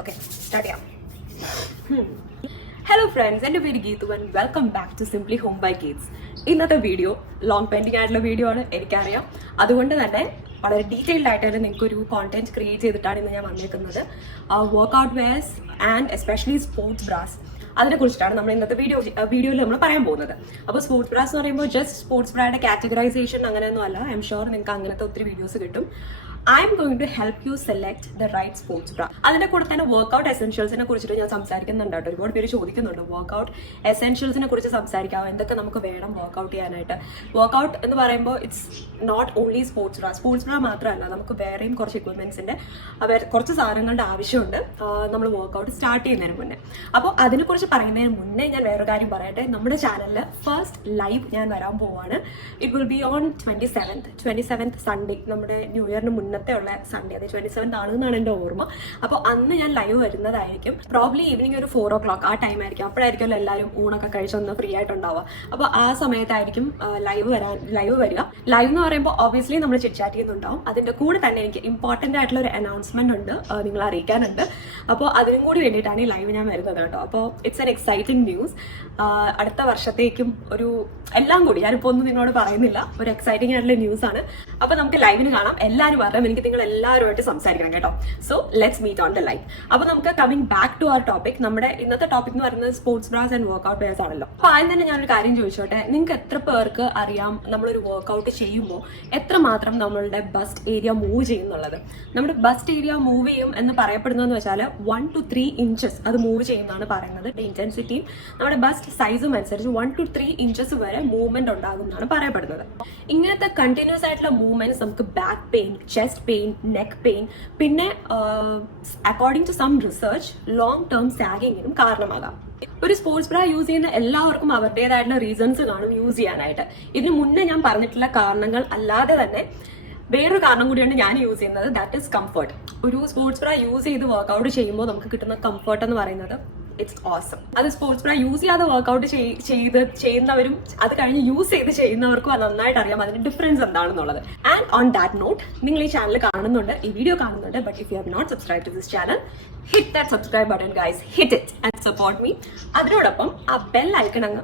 Okay, start ചെയ്യാം. Hello friends, എൻ്റെ പേര് Geethu and welcome back to simply home by Geets. ഇന്നത്തെ വീഡിയോ ലോങ് പെൻഡിങ് ആയിട്ടുള്ള വീഡിയോ ആണ്, എനിക്കറിയാം. അതുകൊണ്ട് തന്നെ വളരെ ഡീറ്റെയിൽഡ് ആയിട്ട് തന്നെ നിങ്ങൾക്കൊരു കോണ്ടന്റ് ക്രിയേറ്റ് ചെയ്തിട്ടാണ് ഇന്ന് ഞാൻ വന്നേക്കുന്നത്. Workout wears and especially sports bras, അതിനെക്കുറിച്ചിട്ടാണ് നമ്മൾ ഇന്നത്തെ വീഡിയോയിൽ നമ്മൾ പറയാൻ പോകുന്നത്. അപ്പോൾ സ്പോർട്സ് ബ്രാസ് എന്ന് പറയുമ്പോൾ ജസ്റ്റ് സ്പോർട്സ് ബ്രായുടെ കാറ്റഗറൈസേഷൻ അങ്ങനെയൊന്നും അല്ല. ഐ എം ഷുവർ നിങ്ങൾക്ക് അങ്ങനത്തെ ഒത്തിരി വീഡിയോസ് കിട്ടും. I am going to help you select the right sports bra. അതിന്റെ കൂടെ തന്നെ വർക്ക്ഔട്ട് എസെൻഷ്യൽസിനെ കുറിച്ചിട്ട് ഞാൻ സംസാരിക്കുന്നുണ്ട് കേട്ടോ. ഒരുപാട് പേര് ചോദിക്കുന്നുണ്ട് വർക്ക്ഔട്ട് എസെൻഷ്യൽസിനെ കുറിച്ച് സംസാരിക്കാം, എന്തൊക്കെ നമുക്ക് വേണം വർക്ക്ഔട്ട് ചെയ്യാനായിട്ട്. വർക്ക്ഔട്ട് എന്ന് പറയുമ്പോൾ it's not only sports bra മാത്രമല്ല, നമുക്ക് വേറെയും കുറച്ച് എക്വിപ്മെന്റ്സിന്റെ കുറച്ച് സാധനങ്ങളുടെ ആവശ്യമുണ്ട് നമ്മൾ വർക്ക്ഔട്ട് സ്റ്റാർട്ട് ചെയ്യുന്നതിന് മുന്നേ. അപ്പോൾ അതിനെക്കുറിച്ച് പറയുന്നതിന് മുന്നേ ഞാൻ വേറൊരു കാര്യം പറയട്ടെ. നമ്മുടെ ചാനലിൽ ഫസ്റ്റ് ലൈവ് ഞാൻ വരാൻ പോവാണ്. It will be on 27th Sunday, നമ്മുടെ ന്യൂ ഇയറിന് മുന്നത്തെ ഉള്ള സൺഡേ. അത് 27th ആണെന്നാണ് എൻ്റെ ഓർമ്മ. അപ്പോൾ അന്ന് ഞാൻ ലൈവ് വരുന്നതായിരിക്കും. പ്രോബ്ലി ഈവനിങ് ഒരു 4 o'clock ആ ടൈം ആയിരിക്കും. അപ്പോഴായിരിക്കും എല്ലാവരും ഊണൊക്കെ കഴിച്ചൊന്ന് ഫ്രീ ആയിട്ടുണ്ടാവുക. അപ്പോൾ ആ സമയത്തായിരിക്കും ലൈവ് വരിക. ലൈവ് എന്ന് പറയുമ്പോൾ ഒബ്വിയസ്ലി നമ്മൾ ചിറ്റ് ചെയ്യുന്നുണ്ടാവും. അതിൻ്റെ കൂടെ തന്നെ എനിക്ക് ഇമ്പോർട്ടൻ്റ് ആയിട്ടുള്ള ഒരു അനൗൺസ്മെന്റ് ഉണ്ട്, നിങ്ങൾ അറിയിക്കാനുണ്ട്. അപ്പോൾ അതിനും കൂടി വേണ്ടിയിട്ടാണ് ഈ ലൈവ് ഞാൻ വരുന്നത് കേട്ടോ. അപ്പോൾ ഇറ്റ്സ് എൻ എക്സൈറ്റിംഗ് ന്യൂസ്. അടുത്ത വർഷത്തേക്കും ഒരു എല്ലാം കൂടി ഞാനിപ്പോൾ ഒന്നും നിങ്ങളോട് പറയുന്നില്ല, ഒരു എക്സൈറ്റിംഗ് ആയിട്ടുള്ള ന്യൂസ് ആണ്. അപ്പോൾ നമുക്ക് ലൈവിന് കാണാം. എല്ലാവരും അറിയാം, എനിക്ക് നിങ്ങൾ എല്ലാവരുമായിട്ട് സംസാരിക്കണം കേട്ടോ. So let's meet on the live. അപ്പോൾ നമുക്ക് coming back to our topic. നമ്മുടെ ഇന്നത്തെ ടോപ്പിക് എന്ന് പറയുന്നത് sports bras and workout wears ആണല്ലോ. അപ്പോൾ ആദ്യം തന്നെ ഞാനൊരു കാര്യം ചോദിച്ചോട്ടെ, നിങ്ങൾക്ക് എത്ര പേർക്ക് അറിയാം നമ്മളൊരു വർക്ക്ഔട്ട് ചെയ്യുമ്പോൾ എത്രമാത്രം നമ്മളുടെ ബസ്റ്റ് ഏരിയ മൂവ് ചെയ്യുന്നുള്ളത്? നമ്മുടെ ബസ്റ്റ് ഏരിയ മൂവ് ചെയ്യും എന്ന് പറയപ്പെടുന്നതെന്ന് വെച്ചാൽ 1 to 3 inches അത് മൂവ് ചെയ്യുന്നതാണ് പറയുന്നത്. ഇന്റൻസിറ്റിയും നമ്മുടെ ബസ്റ്റ് സൈസും അനുസരിച്ച് 1 to 3 inches വരെ മൂവ്മെന്റ് ഉണ്ടാകും എന്നാണ് പറയപ്പെടുന്നത്. ഇങ്ങനത്തെ കണ്ടിന്യൂസ് ആയിട്ടുള്ള മൂവ്മെന്റ്സ് നമുക്ക് back pain, chest pain, neck pain, പിന്നെ according to some research long term സാഗിങ്ങിനും കാരണമാകാം. ഒരു സ്പോർട്സ് ബ്രാ യൂസ് ചെയ്യുന്ന എല്ലാവർക്കും അവരുടേതായിട്ടുള്ള റീസൺസ് കാണും യൂസ് ചെയ്യാനായിട്ട്. ഇതിനു മുന്നേ ഞാൻ പറഞ്ഞിട്ടുള്ള കാരണങ്ങൾ അല്ലാതെ തന്നെ വേറൊരു കാരണം കൂടിയാണ് ഞാൻ യൂസ് ചെയ്യുന്നത്, ദാറ്റ് ഈസ് കംഫർട്ട്. ഒരു സ്പോർട്സ് ബ്രാ യൂസ് ചെയ്ത് വർക്ക്ഔട്ട് ചെയ്യുമ്പോൾ നമുക്ക് കിട്ടുന്ന കംഫർട്ട് എന്ന് പറയുന്നത് ഇറ്റ്സ് ഓസം. അത് സ്പോർട്സ് ബ്രാ യൂസ് ചെയ്യാതെ വർക്ക്ഔട്ട് ചെയ്യുന്നവരും അത് കഴിഞ്ഞ് യൂസ് ചെയ്ത് ചെയ്യുന്നവർക്കും അത് നന്നായിട്ട് അറിയാം അതിന്റെ ഡിഫറൻസ് എന്താണെന്നുള്ളത്. ആൻഡ് ഓൺ ദാറ്റ് നോട്ട്, നിങ്ങൾ ഈ ചാനൽ കാണുന്നുണ്ട്, ഈ വീഡിയോ കാണുന്നുണ്ട്, but if you have not subscribe to this channel, hit that subscribe button guys, hit it and support me. അതിനോടൊപ്പം ആ ബെൽ ഐക്കൺ അങ്ങ്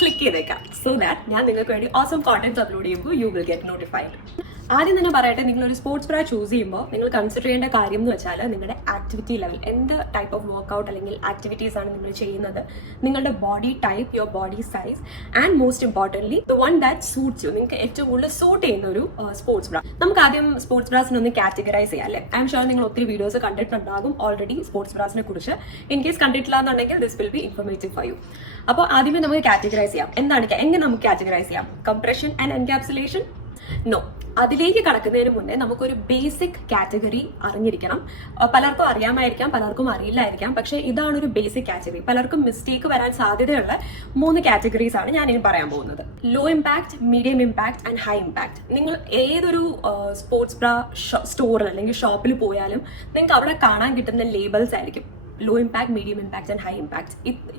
ക്ലിക്ക് ചെയ്തേക്കാം, സോ ദാറ്റ് ഞാൻ നിങ്ങൾക്ക് വേണ്ടി ഓസം കോണ്ടന്റ് അപ്ലോഡ് ചെയ്യുമ്പോൾ യു വിൽ ഗെറ്റ് നോട്ടിഫൈഡ്. ആദ്യം തന്നെ പറയട്ടെ, നിങ്ങളൊരു സ്പോർട്സ് ബ്രാ ചൂസ് ചെയ്യുമ്പോൾ നിങ്ങൾ കൺസിഡർ ചെയ്യേണ്ട കാര്യം എന്ന് വെച്ചാൽ നിങ്ങളുടെ ആക്ടിവിറ്റി ലെവൽ, എന്ത് ടൈപ്പ് ഓഫ് വർക്ക്ഔട്ട് അല്ലെങ്കിൽ ആക്ടിവിറ്റീസ് ആണ് നിങ്ങൾ ചെയ്യുന്നത്, നിങ്ങളുടെ body type, your body size, and most importantly the one that suits you, നിങ്ങൾക്ക് ഏറ്റവും കൂടുതൽ സൂട്ട് ചെയ്യുന്ന ഒരു സ്പോർട്സ് ബ്രാ. നമുക്ക് ആദ്യം സ്പോർട്സ് ബ്രാസിനെ ഒന്ന് കാറ്റഗറൈസ് ചെയ്യാം അല്ലേ. ഐ എം ഷുവർ നിങ്ങൾ ഒത്തിരി വീഡിയോസ് കണ്ടിട്ടുണ്ടാകും ഓൾറെഡി സ്പോർട്സ് ബ്രാസിനെ കുറിച്ച്. ഇൻ കേസ് കണ്ടിട്ടില്ല എന്നുണ്ടെങ്കിൽ this will be informative for you. അപ്പോൾ ആദ്യമേ നമുക്ക് കാറ്റഗറൈസ് ചെയ്യാം. എങ്ങനെ നമുക്ക് കാറ്റഗറൈസ് ചെയ്യാം? Compression and encapsulation? നോ. അതിലേക്ക് കടക്കുന്നതിന് മുന്നേ നമുക്കൊരു ബേസിക് കാറ്റഗറി അറിഞ്ഞിരിക്കണം. പലർക്കും അറിയാമായിരിക്കാം, പലർക്കും അറിയില്ലായിരിക്കാം, പക്ഷേ ഇതാണ് ഒരു ബേസിക് കാറ്റഗറി. പലർക്കും മിസ്റ്റേക്ക് വരാൻ സാധ്യതയുള്ള 3 കാറ്റഗറീസ് ആണ് ഞാൻ ഇനി പറയാൻ പോകുന്നത്. Low impact, medium impact and high impact. നിങ്ങൾ ഏതൊരു സ്പോർട്സ് ബ്രാ സ്റ്റോറിൽ അല്ലെങ്കിൽ ഷോപ്പിൽ പോയാലും നിങ്ങൾക്ക് അവിടെ കാണാൻ കിട്ടുന്ന ലേബിൾസ് ആയിരിക്കും low impact, medium impact and high impact.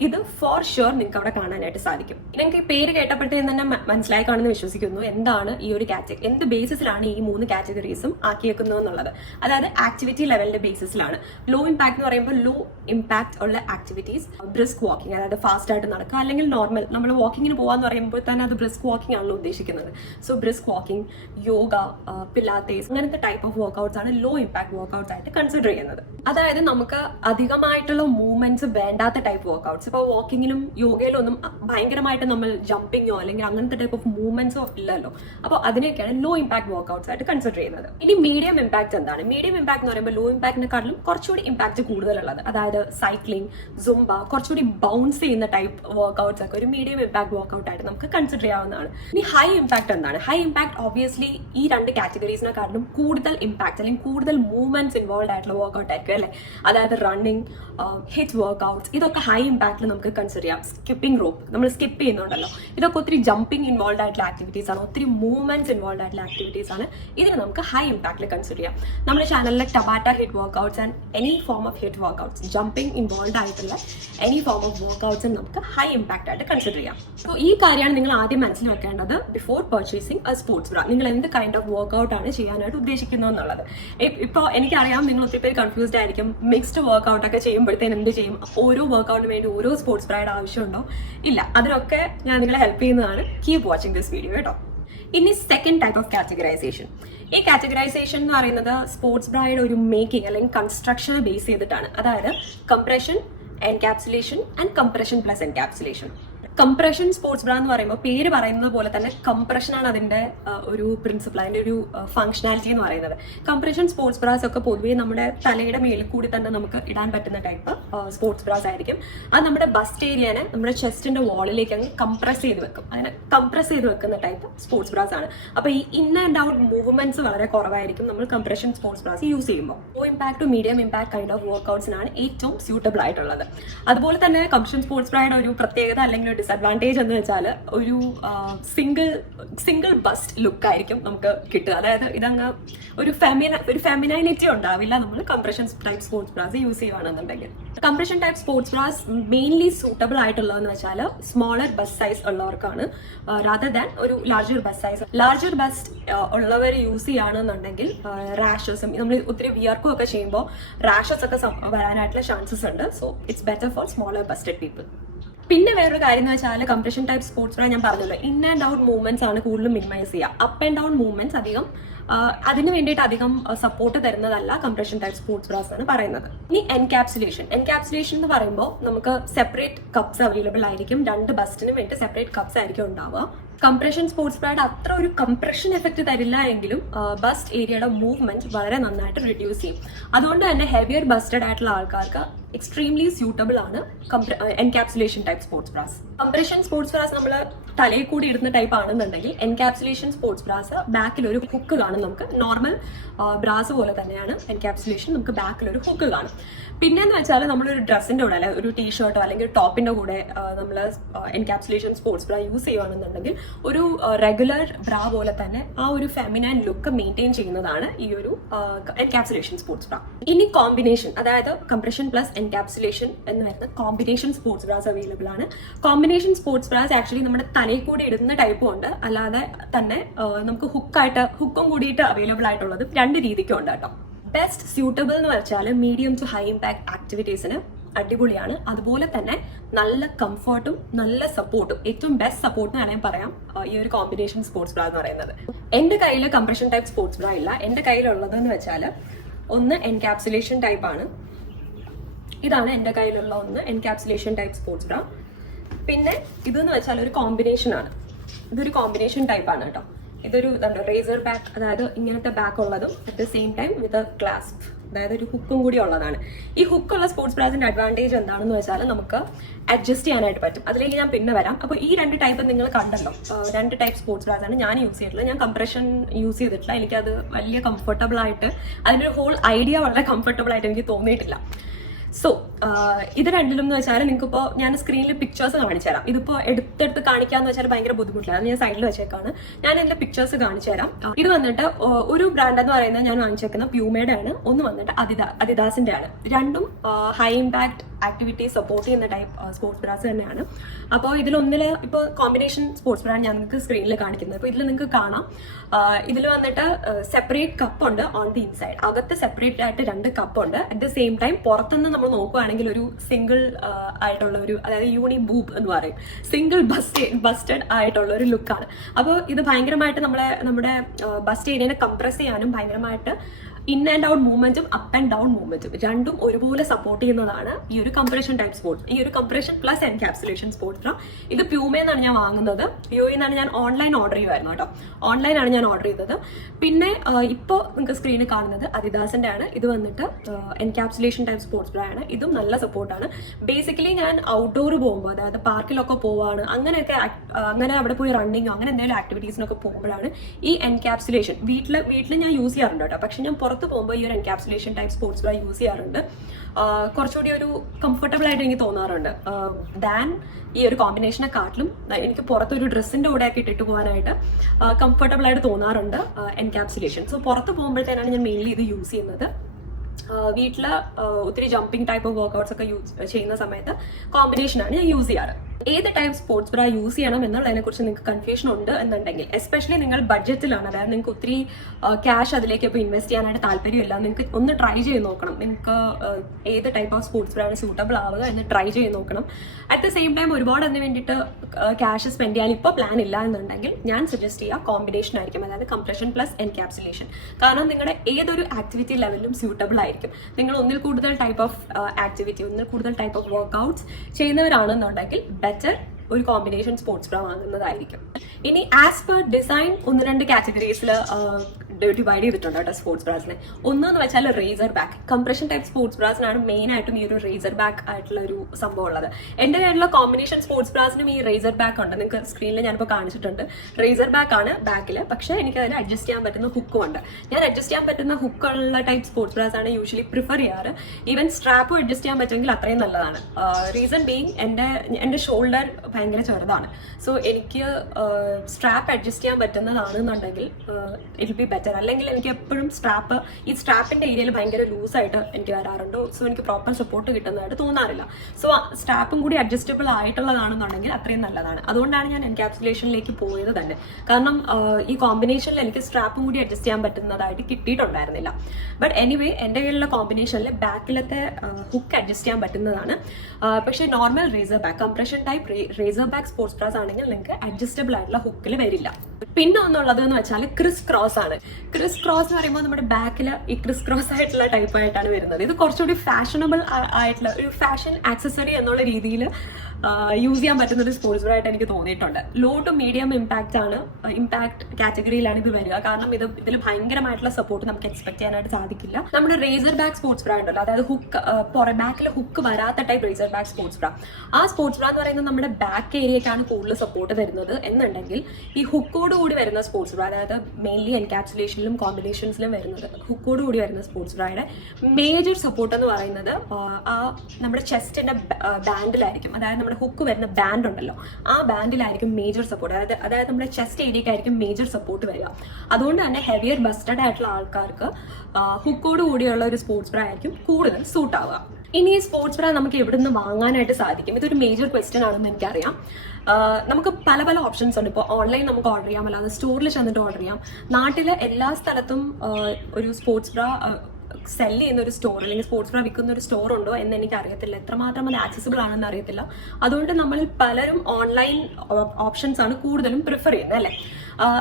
ഇത് ഫോർ ഷുവർ നിങ്ങൾക്ക് അവിടെ കാണാനായിട്ട് സാധിക്കും. നിങ്ങൾക്ക് ഈ പേര് കേട്ടപ്പോഴത്തേന്ന് തന്നെ മനസ്സിലായി കാണുമെന്ന് വിശ്വസിക്കുന്നു എന്താണ് ഈ ഒരു കാറ്റഗറി, എന്ത് ബേസിസിലാണ് ഈ 3 കാറ്റഗറീസും ആക്കിയേക്കുന്നത് എന്നുള്ളത്. അതായത് ആക്ടിവിറ്റി ലെവലിന്റെ ബേസിസിലാണ്. ലോ ഇമ്പാക്ട് എന്ന് പറയുമ്പോൾ ലോ ഇമ്പാക്ട് ഉള്ള ആക്ടിവിറ്റീസ്, ബ്രിസ്ക് വാക്കിംഗ്, അതായത് ഫാസ്റ്റ് ആയിട്ട് നടക്കുക, അല്ലെങ്കിൽ നോർമൽ നമ്മൾ വാക്കിങ്ങിന് പോകാന്ന് പറയുമ്പോൾ തന്നെ അത് ബ്രിസ്ക് വാക്കിംഗ് ആണല്ലോ ഉദ്ദേശിക്കുന്നത്. സോ ബ്രിസ്ക് വാക്കിംഗ്, യോഗ, പിലാറ്റേസ്, അങ്ങനത്തെ ടൈപ്പ് ഓഫ് വർക്ക്ഔട്ട്സ് ആണ് ലോ ഇമ്പാക്ട് വർക്ക്ഔട്ട്സ് ആയിട്ട് കൺസിഡർ ചെയ്യുന്നത്. അതായത് നമുക്ക് അധികമായിട്ടുള്ള മൂവ്മെന്റ്സ് വേണ്ടാത്ത ടൈപ്പ് വർക്ക്ഔട്ട്സ്. ഇപ്പോൾ വാക്കിങ്ങിലും യോഗയിലും ഒന്നും ഭയങ്കരമായിട്ട് നമ്മൾ ജമ്പിങ്ങോ അല്ലെങ്കിൽ അങ്ങനത്തെ ടൈപ്പ് ഓഫ് മൂവ്മെന്റ്സോ ഇല്ലല്ലോ. അപ്പോൾ അതിനെയൊക്കെയാണ് ലോ ഇമ്പാക്ട് വർക്ക്ഔട്ട്സ് ആയിട്ട് കൺസിഡർ ചെയ്യുന്നത്. ഇനി മീഡിയം ഇമ്പാക്ട് എന്താണ്? മീഡിയം ഇമ്പാക്ട് എന്ന് പറയുമ്പോൾ ലോ ഇമ്പാക്ടിനെക്കാളും കുറച്ചുകൂടി ഇമ്പാക്ട് കൂടുതലുള്ളത്, അതായത് സൈക്ലിംഗ്, സുംബ, കുറച്ചുകൂടി ബൗൺസ് ചെയ്യുന്ന ടൈപ്പ് വർക്ക്ഔട്ട്സ് ഒക്കെ ഒരു മീഡിയം ഇമ്പാക്ട് വർക്ക്ഔട്ട് ആയിട്ട് നമുക്ക് കൺസിഡർ ചെയ്യാവുന്നതാണ്. ഇനി ഹൈ ഇമ്പാക്ട് എന്താണ്? ഹൈ ഇമ്പാക്ട് ഒബ്വിയസ്ലി ഈ 2 കാറ്റഗറീസിനെക്കാളും കൂടുതൽ ഇമ്പാക്ട് അല്ലെങ്കിൽ കൂടുതൽ മൂവ്മെന്റ്സ് ഇൻവോൾവ് ആയിട്ടുള്ള വർക്ക്ഔട്ട് ആയിരിക്കും അല്ലേ. അതായത് റണ്ണിങ്, ഹിറ്റ് വർക്ക്ഔട്ട്സ്, ഇതൊക്കെ ഹൈ ഇമ്പാക്റ്റിൽ നമുക്ക് കൺസിഡർ ചെയ്യാം. സ്കിപ്പിംഗ് റോപ്പ് നമ്മൾ സ്കിപ്പ് ചെയ്യുന്നുണ്ടല്ലോ, ഇതൊക്കെ ഒത്തിരി ജമ്പിങ് ഇൻവോൾവ് ആയിട്ടുള്ള ആക്ടിവിറ്റീസ് ആണ്, ഒത്തിരി മൂവ്മെന്റ്സ് ഇൻവോൾവ് ആയിട്ടുള്ള ആക്ടിവിറ്റീസ് ആണ്. ഇതിന് നമുക്ക് ഹൈ ഇമ്പാക്റ്റിൽ കൺസിഡർ ചെയ്യാം. നമ്മുടെ ചാനലിലെ Tabata hit workouts and any form of hit workouts, jumping involve ആയിട്ടുള്ള എനി ഫോം ഓഫ് വർക്ക്ഔട്ട്സും നമുക്ക് ഹൈ ഇമ്പാക്റ്റ് ആയിട്ട് കൺസിഡർ ചെയ്യാം. സോ ഈ കാര്യമാണ് നിങ്ങൾ ആദ്യം മനസ്സിൽ വെക്കേണ്ടത് ബിഫോർ പർച്ചേസിങ് എ സ്പോർട്സ് ബ്രാ. നിങ്ങൾ എന്ത് കൈൻഡ് ഓഫ് വർക്ക്ഔട്ട് ആണ് ചെയ്യാനായിട്ട് ഉദ്ദേശിക്കുന്നത് എന്നുള്ളത്. ഇപ്പോൾ എനിക്കറിയാം നിങ്ങൾ ഒത്തിരി പേര് കൺഫ്യൂസ്ഡ് ആയിരിക്കും. മിക്സ്ഡ് വർക്ക്ഔട്ട് ഒക്കെ ചെയ്യുമ്പോഴത്തേന് എന്ത് ചെയ്യും, ഓരോ വർക്ക്ഔട്ടിന് വേണ്ടി ഓരോ സ്പോർട്സ് ബ്രായുടെ ആവശ്യമുണ്ടോ? ഇല്ല, അതിനൊക്കെ ഞാൻ നിങ്ങളെ ഹെൽപ്പ് ചെയ്യുന്നതാണ്. കീപ് വാച്ചിങ് ദിസ് വീഡിയോ കേട്ടോ. ഇനി സെക്കൻഡ് ടൈപ്പ് ഓഫ് കാറ്റഗറൈസേഷൻ. ഈ കാറ്റഗറൈസേഷൻ എന്ന് പറയുന്നത് സ്പോർട്സ് ബ്രായുടെ ഒരു മേക്കിംഗ് അല്ലെങ്കിൽ കൺസ്ട്രക്ഷനെ ബേസ് ചെയ്തിട്ടാണ്. അതായത് compression, encapsulation and compression plus encapsulation. Compression sports ബ്രാ എന്ന് പറയുമ്പോൾ പേര് പറയുന്നത് പോലെ തന്നെ കംപ്രഷനാണ് അതിന്റെ ഒരു പ്രിൻസിപ്പിൾ, അതിന്റെ ഒരു ഫംഗ്ഷനാലിറ്റി എന്ന് പറയുന്നത്. കംപ്രഷൻ സ്പോർട്സ് ബ്രാസ് ഒക്കെ പൊതുവേ നമ്മുടെ തലയുടെ മേലിൽ കൂടി തന്നെ നമുക്ക് ഇടാൻ പറ്റുന്ന ടൈപ്പ് സ്പോർട്സ് ബ്രാസ് ആയിരിക്കും. അത് നമ്മുടെ ബസ്റ്റ് ഏരിയനെ നമ്മുടെ ചെസ്റ്റിന്റെ വാളിലേക്ക് അങ്ങ് കംപ്രസ് ചെയ്ത് വെക്കും. അതിനെ കംപ്രസ് ചെയ്ത് വെക്കുന്ന ടൈപ്പ് സ്പോർട്സ് ബ്രാസ് ആണ്. അപ്പോൾ ഈ ഇൻ ആൻഡ് ഔട്ട് മൂവ്മെന്റ്സ് വളരെ കുറവായിരിക്കും നമ്മൾ കംപ്രഷൻ സ്പോർട്സ് ബ്രാസ് യൂസ് ചെയ്യുമ്പോൾ. Low impact to medium impact kind of വർക്ക്ഔട്ട്സിനാണ് ഏറ്റവും സ്യൂട്ടബിൾ ആയിട്ടുള്ളത്. അതുപോലെ തന്നെ കംപ്രഷൻ സ്പോർട്സ് ബ്രായുടെ ഒരു പ്രത്യേകത അല്ലെങ്കിൽ ഡിസഡ്വാൻറ്റേജ് എന്ന് വെച്ചാൽ ഒരു സിംഗിൾ ബസ്റ്റ് ലുക്ക് ആയിരിക്കും നമുക്ക് കിട്ടുക. അതായത് ഇതങ്ങ് ഒരു ഫെമിനൈനിറ്റി ഉണ്ടാവില്ല നമ്മൾ compression type sports bras use ചെയ്യുകയാണെന്നുണ്ടെങ്കിൽ. Compression type sports bras mainly suitable ആയിട്ടുള്ളതെന്ന് വെച്ചാൽ സ്മോളർ ബസ്റ്റ് സൈസ് ഉള്ളവർക്കാണ്, റാദർ ദാൻ ഒരു larger bust size. Larger bust ഉള്ളവർ യൂസ് ചെയ്യുകയാണെന്നുണ്ടെങ്കിൽ റാഷസും നമ്മൾ ഒത്തിരി വിയർക്കും ഒക്കെ ചെയ്യുമ്പോൾ റാഷസ് ഒക്കെ വരാനായിട്ടുള്ള ചാൻസസ് ഉണ്ട്. So it's better for smaller busted people. പിന്നെ വേറൊരു കാര്യം എന്ന് വെച്ചാൽ കംപ്രഷൻ ടൈപ്പ് സ്പോർട്സ് ഞാൻ പറഞ്ഞല്ലോ, ഇൻ ആൻഡ് ഔട്ട് മൂവ്മെന്റ്സ് ആണ് കൂടുതലും മിനിമൈസ് ചെയ്യുക. അപ്പ് ആൻഡ് ഡൗൺ മൂവ്മെന്റ്സ് അധികം അതിന് വേണ്ടിയിട്ട് അധികം സപ്പോർട്ട് തരുന്നതല്ല കംപ്രഷൻ ടൈപ്പ് സ്പോർട്സ് ബ്രാസ് ആണ് പറയുന്നത്. ഇനി എൻകാപ്സുലേഷൻ എന്ന് പറയുമ്പോൾ നമുക്ക് സെപ്പറേറ്റ് കപ്സ് അവൈലബിൾ ആയിരിക്കും. രണ്ട് ബസ്റ്റിനും വേണ്ടി സെപ്പറേറ്റ് കപ്സ് ആയിരിക്കും ഉണ്ടാവുക. കംപ്രഷൻ സ്പോർട്സ് ബ്രാഡ് അത്ര ഒരു കംപ്രഷൻ എഫക്റ്റ് തരില്ല എങ്കിലും ബസ്റ്റ് ഏരിയയുടെ മൂവ്മെന്റ് വളരെ നന്നായിട്ട് റിഡ്യൂസ് ചെയ്യും. അതുകൊണ്ട് തന്നെ ഹെവിയർ ബസ്റ്റഡ് ആയിട്ടുള്ള ആൾക്കാർക്ക് എക്സ്ട്രീംലി സ്യൂട്ടബിൾ ആണ് encapsulation type sports brass. Compression sports brass നമ്മൾ തലയിൽ കൂടി ഇടുന്ന ടൈപ്പ് ആണെന്നുണ്ടെങ്കിൽ എൻകാപ്സുലേഷൻ സ്പോർട്സ് ബ്രാസ് ബാക്കിൽ ഒരു ഹുക്ക് കാണും. നമുക്ക് നോർമൽ ബ്രാസ് പോലെ തന്നെയാണ് എൻകാപ്സുലേഷൻ, നമുക്ക് ബാക്കിൽ ഒരു ഹുക്ക് കാണും. പിന്നെന്ന് വെച്ചാൽ നമ്മളൊരു ഡ്രസ്സിന്റെ കൂടെ അല്ലെ ഒരു ടീഷർട്ടോ അല്ലെങ്കിൽ ടോപ്പിന്റെ കൂടെ നമ്മൾ എൻകാപ്സുലേഷൻ സ്പോർട്സ് ബ്രാ യൂസ് ചെയ്യുകയാണെന്നുണ്ടെങ്കിൽ ഒരു റെഗുലർ ബ്രാ പോലെ തന്നെ ആ ഒരു ഫെമിനൈൻ ലുക്ക് മെയിൻറ്റെയിൻ ചെയ്യുന്നതാണ് ഈ ഒരു എൻകാപ്സുലേഷൻ സ്പോർട്സ് ബ്രാ. ഇനി കോമ്പിനേഷൻ, അതായത് കംപ്രഷൻ പ്ലസ് എൻകാപ്സുലേഷൻ എന്ന് പറയുന്ന കോമ്പിനേഷൻ സ്പോർട്സ് ബ്രാസ് അവൈലബിൾ ആണ്. കോമ്പിനേഷൻ സ്പോർട്സ് ബ്രാസ് ആക്ച്വലി നമ്മുടെ തലയിൽ കൂടി ഇടുന്ന ടൈപ്പും ഉണ്ട്, അല്ലാതെ തന്നെ നമുക്ക് ഹുക്കും കൂടിയിട്ട് അവൈലബിൾ ആയിട്ടുള്ളത് രണ്ട് രീതിക്കും ഉണ്ട് കേട്ടോ. ബെസ്റ്റ് സ്യൂട്ടബിൾ എന്ന് വെച്ചാൽ മീഡിയം ടു ഹൈ ഇമ്പാക്ട് ആക്ടിവിറ്റീസിന് അടിപൊളിയാണ്. അതുപോലെ തന്നെ നല്ല കംഫർട്ടും നല്ല സപ്പോർട്ടും, ഏറ്റവും ബെസ്റ്റ് സപ്പോർട്ട് എന്ന് വേണമെങ്കിൽ പറയാം ഈ ഒരു കോമ്പിനേഷൻ സ്പോർട്സ് ബ്രാ എന്ന് പറയുന്നത്. എന്റെ കയ്യിൽ കംപ്രഷൻ ടൈപ്പ് സ്പോർട്സ് ബ്രാ ഇല്ല. എന്റെ കയ്യിലുള്ളത് എന്ന് വെച്ചാൽ ഒന്ന് എൻകാപ്സുലേഷൻ ടൈപ്പ് ആണ്. ഇതാണ് എന്റെ കയ്യിലുള്ള ഒന്ന് എൻകാപ്സുലേഷൻ ടൈപ്പ് സ്പോർട്സ് ബ്രാ. പിന്നെ ഇതെന്ന് വെച്ചാൽ ഒരു കോമ്പിനേഷൻ ആണ്. ഇതൊരു കോമ്പിനേഷൻ ടൈപ്പ് ആണ് കേട്ടോ. ഇതൊരു റേസർ ബാക്ക്, അതായത് ഇങ്ങനത്തെ ബാക്ക് ഉള്ളതും at the same time with clasp, അതായത് ഒരു ഹുക്കും കൂടി ഉള്ളതാണ്. ഈ ഹുക്കുള്ള സ്പോർട്സ് ബ്രാസിന്റെ അഡ്വാൻറ്റേജ് എന്താണെന്ന് വെച്ചാൽ നമുക്ക് അഡ്ജസ്റ്റ് ചെയ്യാനായിട്ട് പറ്റും. അതിലേക്ക് ഞാൻ പിന്നെ വരാം. അപ്പോൾ ഈ രണ്ട് ടൈപ്പ് നിങ്ങൾ കണ്ടല്ലോ, രണ്ട് ടൈപ്പ് സ്പോർട്സ് ബ്രാസ് ആണ് ഞാൻ യൂസ് ചെയ്തിട്ടുള്ളത്. ഞാൻ കംപ്രഷൻ യൂസ് ചെയ്തിട്ടില്ല. എനിക്കത് വലിയ കംഫർട്ടബിൾ ആയിട്ട്, അതിൻ്റെ ഒരു ഹോൾ ഐഡിയ വളരെ കംഫർട്ടബിൾ ആയിട്ട് എനിക്ക് തോന്നിയിട്ടില്ല. സോ ഇത് രണ്ടിലും എന്ന് വെച്ചാൽ നിങ്ങൾക്കിപ്പോൾ ഞാൻ സ്ക്രീനിൽ പിക്ചേഴ്സ് കാണിച്ചു തരാം. ഇതിപ്പോൾ എടുത്തെടുത്ത് കാണിക്കാന്ന് വെച്ചാൽ ഭയങ്കര ബുദ്ധിമുട്ടില്ല. അത് ഞാൻ സൈഡിൽ വെച്ചേക്കാണ്. ഞാൻ എൻ്റെ പിക്ചേഴ്സ് കാണിച്ചു തരാം. ഇത് വന്നിട്ട് ഒരു ബ്രാൻഡ് എന്ന് പറയുന്നത് ഞാൻ വാങ്ങിച്ചേക്കുന്ന പ്യൂമയുടെ ആണ്. ഒന്ന് വന്നിട്ട് അദിദാസിന്റെ ആണ്. രണ്ടും ഹൈ ഇമ്പാക്ട് ആക്ടിവിറ്റീസ് സപ്പോർട്ട് ചെയ്യുന്ന ടൈപ്പ് സ്പോർട്സ് ബ്രാസ് തന്നെയാണ്. അപ്പോൾ ഇതിലൊന്നില് ഇപ്പോൾ കോമ്പിനേഷൻ സ്പോർട്സ് ബ്രാൻഡ് ഞാൻ നിങ്ങൾക്ക് സ്ക്രീനിൽ കാണിക്കുന്നത്. അപ്പോൾ ഇതിൽ നിങ്ങൾക്ക് കാണാം, ഇതിൽ വന്നിട്ട് സെപ്പറേറ്റ് കപ്പ് ഉണ്ട് ഓൺ ദി ഇൻസൈഡ്. അകത്ത് സെപ്പറേറ്റ് ആയിട്ട് രണ്ട് കപ്പ് ഉണ്ട്. അറ്റ് ദ സെയിം ടൈം പുറത്തുനിന്ന് നമ്മൾ നോക്കുകയാണെങ്കിൽ ഒരു സിംഗിൾ ആയിട്ടുള്ള ഒരു, അതായത് യൂണി ബൂബ് എന്ന് പറയും, സിംഗിൾ ബസ്റ്റഡ് ആയിട്ടുള്ള ഒരു ലുക്കാണ്. അപ്പോൾ ഇത് ഭയങ്കരമായിട്ട് നമ്മുടെ ബസ്റ്റ് ഏരിയനെ കംപ്രസ് ചെയ്യാനും ഭയങ്കരമായിട്ട് ഇൻ ആൻഡ് ഔട്ട് മൂവ്മെന്റും അപ്പ് ആൻഡ് ഡൗൺ മൂവ്മെന്റും രണ്ടും ഒരുപോലെ സപ്പോർട്ട് ചെയ്യുന്നതാണ് ഈ ഒരു കംപ്രഷൻ ടൈപ്പ് സ്പോർട്സ്, ഈ ഒരു കംപ്രഷൻ പ്ലസ് എൻകാപ്സുലേഷൻ സ്പോർട്സ് ബ്രാ. ഇത് പ്യൂമേന്നാണ് ഞാൻ വാങ്ങുന്നത്. പ്യൂമെന്നാണ് ഞാൻ ഓൺലൈൻ ഓർഡർ ചെയ്യുമായിരുന്നു കേട്ടോ. ഓൺലൈനാണ് ഞാൻ ഓർഡർ ചെയ്തത്. പിന്നെ ഇപ്പോൾ നിങ്ങൾക്ക് സ്ക്രീനിൽ കാണുന്നത് അദിദാസിന്റെ ആണ്. ഇത് വന്നിട്ട് എൻകാപ്സുലേഷൻ ടൈപ്പ് സ്പോർട്സ് ബ്രാ ആണ്. ഇതും നല്ല സപ്പോർട്ടാണ്. ബേസിക്കലി ഞാൻ ഔട്ട്ഡോർ പോകുമ്പോൾ, അതായത് പാർക്കിലൊക്കെ പോവാണ്, അങ്ങനെ അവിടെ പോയി റണ്ണിങ്ങോ അങ്ങനെ എന്തെങ്കിലും ആക്ടിവിറ്റീസിനൊക്കെ പോകുമ്പോഴാണ് ഈ എൻകാപ്സുലേഷൻ വീട്ടിൽ ഞാൻ യൂസ് ചെയ്യാറുണ്ട് കേട്ടോ. പക്ഷെ ഞാൻ പുറത്ത് പോകുമ്പോൾ ഈ ഒരു എൻകാപ്സുലേഷൻ ടൈപ്പ് സ്പോർട്സ് ബ്രാ യൂസ് ചെയ്യാറുണ്ട്. കുറച്ചുകൂടി ഒരു കംഫർട്ടബിൾ ആയിട്ട് എനിക്ക് തോന്നാറുണ്ട് ദാൻ ഈ ഒരു കോമ്പിനേഷനെക്കാട്ടിലും. എനിക്ക് പുറത്തൊരു ഡ്രസ്സിന്റെ കൂടെ ഒക്കെ ഇട്ടിട്ട് പോകാനായിട്ട് കംഫർട്ടബിൾ ആയിട്ട് തോന്നാറുണ്ട് എൻകാപ്സുലേഷൻ. സോ പുറത്ത് പോകുമ്പോഴത്തേനാണ് ഞാൻ മെയിൻലി ഇത് യൂസ് ചെയ്യുന്നത്. വീട്ടിൽ ഒത്തിരി ജമ്പിങ് ടൈപ്പ് ഓഫ് വർക്കൗട്ട്സ് ഒക്കെ ചെയ്യുന്ന സമയത്ത് കോമ്പിനേഷനാണ് ഞാൻ യൂസ് ചെയ്യാറ്. ഏത് ടൈപ്പ് സ്പോർട്സ് ബ്രാ യൂസ് ചെയ്യണം എന്നുള്ളതിനെ കുറിച്ച് നിങ്ങൾക്ക് കൺഫ്യൂഷൻ ഉണ്ട് എന്നുണ്ടെങ്കിൽ, എസ്പെഷ്യലി നിങ്ങൾ ബഡ്ജറ്റിലാണ്, അതായത് നിങ്ങൾക്ക് ഒത്തിരി ക്യാഷ് അതിലേക്ക് ഇപ്പോൾ ഇൻവെസ്റ്റ് ചെയ്യാനായിട്ട് താല്പര്യമില്ല, നിങ്ങൾക്ക് ഒന്ന് ട്രൈ ചെയ്ത് നോക്കണം. നിങ്ങൾക്ക് ഏത് ടൈപ്പ് ഓഫ് സ്പോർട്സ് ബ്രാ ആണ് സൂട്ടബിൾ ആവുക എന്ന് ട്രൈ ചെയ്ത് നോക്കണം. അറ്റ് ദ സെയിം ടൈം ഒരുപാട് അതിന് വേണ്ടിയിട്ട് ക്യാഷ് സ്പെൻഡ് ചെയ്യാൻ ഇപ്പോൾ പ്ലാൻ ഇല്ല എന്നുണ്ടെങ്കിൽ ഞാൻ സജസ്റ്റ് ചെയ്യുക കോമ്പിനേഷൻ ആയിരിക്കും, അതായത് കംപ്രഷൻ പ്ലസ് എൻകാപ്സുലേഷൻ. കാരണം നിങ്ങളുടെ ഏതൊരു ആക്ടിവിറ്റി ലെവലിലും സ്യൂട്ടബിൾ ആയിരിക്കും. നിങ്ങൾ ഒന്നിൽ കൂടുതൽ ടൈപ്പ് ഓഫ് ആക്ടിവിറ്റി, ഒന്നിൽ കൂടുതൽ ടൈപ്പ് ഓഫ് വർക്കൗട്ട്സ് ചെയ്യുന്നവരാണെന്നുണ്ടെങ്കിൽ ബെറ്റർ ഒരു കോമ്പിനേഷൻ സ്പോർട്സ് ബ്രാ വാങ്ങുന്നതായിരിക്കും. ഇനി ആസ് പെർ ഡിസൈൻ 1-2 കാറ്റഗറീസിൽ ഡിവൈഡ് ചെയ്തിട്ടുണ്ട് കേട്ടോ സ്പോർട്സ് ബ്രാസിനെ. ഒന്നെന്ന് വെച്ചാൽ റേസർ ബാക്ക്. കംപ്രഷൻ ടൈപ്പ് സ്പോർട്സ് ബ്രാസിനാണ് മെയിൻ ആയിട്ടും ഈ ഒരു റേസർ ബാക്ക് ആയിട്ടുള്ള ഒരു സംഭവം ഉള്ളത്. എൻ്റെ കയ്യിലുള്ള കോമ്പിനേഷൻ സ്പോർട്സ് ബ്രാസിനും ഈ റേസർ ബാക്ക് ഉണ്ട്. നിങ്ങൾക്ക് സ്ക്രീനിൽ ഞാനിപ്പോൾ കാണിച്ചിട്ടുണ്ട്. റേസർ ബാക്ക് ആണ് ബാക്കിൽ, പക്ഷേ എനിക്ക് അതിൽ അഡ്ജസ്റ്റ് ചെയ്യാൻ പറ്റുന്ന ഹുക്കും ഉണ്ട്. ഞാൻ അഡ്ജസ്റ്റ് ചെയ്യാൻ പറ്റുന്ന ഹുക്കുള്ള ടൈപ്പ് സ്പോർട്സ് ബ്രാസ് ആണ് യൂഷ്വലി പ്രിഫർ ചെയ്യാറ്. ഈവൻ സ്ട്രാപ്പും അഡ്ജസ്റ്റ് ചെയ്യാൻ പറ്റുമെങ്കിൽ അത്രയും നല്ലതാണ്. റീസൺ ബീങ് എൻ്റെ ഷോൾഡർ ഭയങ്കര ചെറുതാണ്. സോ എനിക്ക് സ്ട്രാപ്പ് അഡ്ജസ്റ്റ് ചെയ്യാൻ പറ്റുന്നതാണെന്നുണ്ടെങ്കിൽ ഇറ്റ് ബി ബെറ്റർ. അല്ലെങ്കിൽ എനിക്ക് എപ്പോഴും ഈ സ്ട്രാപ്പിന്റെ ഏരിയയിൽ ഭയങ്കര ലൂസായിട്ട് എനിക്ക് വരാറുണ്ട്. സോ എനിക്ക് പ്രോപ്പർ സപ്പോർട്ട് കിട്ടുന്നതായിട്ട് തോന്നാറില്ല. സോ സ്ട്രാപ്പും കൂടി അഡ്ജസ്റ്റബിൾ ആയിട്ടുള്ളതാണെന്നുണ്ടെങ്കിൽ അത്രയും നല്ലതാണ്. അതുകൊണ്ടാണ് ഞാൻ എൻകാപ്സുലേഷനിലേക്ക് പോയത് തന്നെ. കാരണം ഈ കോമ്പിനേഷനിൽ എനിക്ക് സ്ട്രാപ്പും കൂടി അഡ്ജസ്റ്റ് ചെയ്യാൻ പറ്റുന്നതായിട്ട് കിട്ടിയിട്ടുണ്ടായിരുന്നില്ല. ബട്ട് എനിവേ എൻ്റെ കയ്യിലുള്ള കോമ്പിനേഷനിൽ ബാക്കിലത്തെ ഹുക്ക് അഡ്ജസ്റ്റ് ചെയ്യാൻ പറ്റുന്നതാണ്. പക്ഷേ normal racer back, compression type racer back sports bras ആണെങ്കിൽ നിങ്ങൾക്ക് അഡ്ജസ്റ്റബിൾ ആയിട്ടുള്ള ഹുക്കിൽ വരില്ല. പിന്നെ ഒന്നുള്ളത് എന്ന് വെച്ചാൽ ക്രിസ് ക്രോസ് ആണ്. ക്രിസ് ക്രോസ് എന്ന് പറയുമ്പോൾ നമ്മുടെ ബാക്കിൽ ഈ ക്രിസ് ക്രോസ് ആയിട്ടുള്ള ടൈപ്പ് ആയിട്ടാണ് വരുന്നത്. ഇത് കുറച്ചുകൂടി ഫാഷനബിൾ ആയിട്ടുള്ള ഒരു ഫാഷൻ ആക്സസറി എന്നുള്ള രീതിയിൽ യൂസ് ചെയ്യാൻ പറ്റുന്ന ഒരു സ്പോർട്സ് ബ്രാ ആയിട്ട് എനിക്ക് തോന്നിയിട്ടുണ്ട്. ലോ ടു മീഡിയം ഇമ്പാക്ട് കാറ്റഗറിയിലാണ് ഇത് വരിക. കാരണം ഇതിൽ ഭയങ്കരമായിട്ടുള്ള സപ്പോർട്ട് നമുക്ക് എക്സ്പെക്ട് ചെയ്യാനായിട്ട് സാധിക്കില്ല. നമ്മുടെ റേസർ ബാക്ക് സ്പോർട്സ് ബ്രാ ഉണ്ടല്ലോ, അതായത് ബാക്കിൽ ഹുക്ക് വരാത്ത type racer back sports bra. ആ സ്പോർട്സ് ബ്രാ എന്ന് പറയുന്നത് നമ്മുടെ ബാക്ക് ഏരിയക്കാണ് കൂടുതൽ സപ്പോർട്ട് തരുന്നത് എന്നുണ്ടെങ്കിൽ ഈ ഹുക്കോട് കൂടി വരുന്ന സ്പോർട്സ് ബ്രാ, അതായത് മെയിൻലി എൻകാപ്സുലേഷനിലും കോമ്പിനേഷൻസിലും വരുന്നത് ഹുക്കോട് കൂടി വരുന്ന സ്പോർട്സ് ബ്രായുടെ മേജർ സപ്പോർട്ട് എന്ന് പറയുന്നത് നമ്മുടെ ചെസ്റ്റിന്റെ ബാൻഡിലായിരിക്കും. അതായത് നമ്മുടെ ഹുക്ക് വരുന്ന ബാൻഡ് ഉണ്ടല്ലോ, ആ ബാൻഡിലായിരിക്കും മേജർ സപ്പോർട്ട്. അതായത് നമ്മുടെ ചെസ്റ്റ് ഏരിയക്കായിരിക്കും മേജർ സപ്പോർട്ട് വരിക. അതുകൊണ്ട് തന്നെ ഹെവിയർ ബസ്റ്റഡ് ആയിട്ടുള്ള ആൾക്കാർക്ക് ഹുക്കോട് കൂടിയുള്ള ഒരു സ്പോർട്സ് ബ്രാ ആയിരിക്കും കൂടുതൽ സൂട്ട് ആവുക. ഇനി ഈ സ്പോർട്സ് ബ്രാ നമുക്ക് എവിടെ നിന്ന് വാങ്ങാനായിട്ട് സാധിക്കും? ഇതൊരു മേജർ ക്വസ്റ്റ്യൻ ആണെന്ന് എനിക്കറിയാം. നമുക്ക് പല പല ഓപ്ഷൻസ് ഉണ്ട്. ഇപ്പോൾ ഓൺലൈൻ നമുക്ക് ഓർഡർ ചെയ്യാം, അല്ലാതെ സ്റ്റോറിൽ ചെന്നിട്ട് ഓർഡർ ചെയ്യാം. നാട്ടിലെ എല്ലാ സ്ഥലത്തും ഒരു സ്പോർട്സ് ബ്രാ സെല് ചെയ്യുന്ന ഒരു സ്റ്റോർ അല്ലെങ്കിൽ സ്പോർട്സ് ബ്രാ വിൽക്കുന്ന ഒരു സ്റ്റോർ ഉണ്ടോ എന്ന് എനിക്ക് അറിയത്തില്ല. എത്രമാത്രം അത് ആക്സസിബിൾ ആണെന്ന് അറിയത്തില്ല. അതുകൊണ്ട് നമ്മൾ പലരും ഓൺലൈൻ ഓപ്ഷൻസ് ആണ് കൂടുതലും പ്രിഫർ ചെയ്യുന്നത്, അല്ലേ?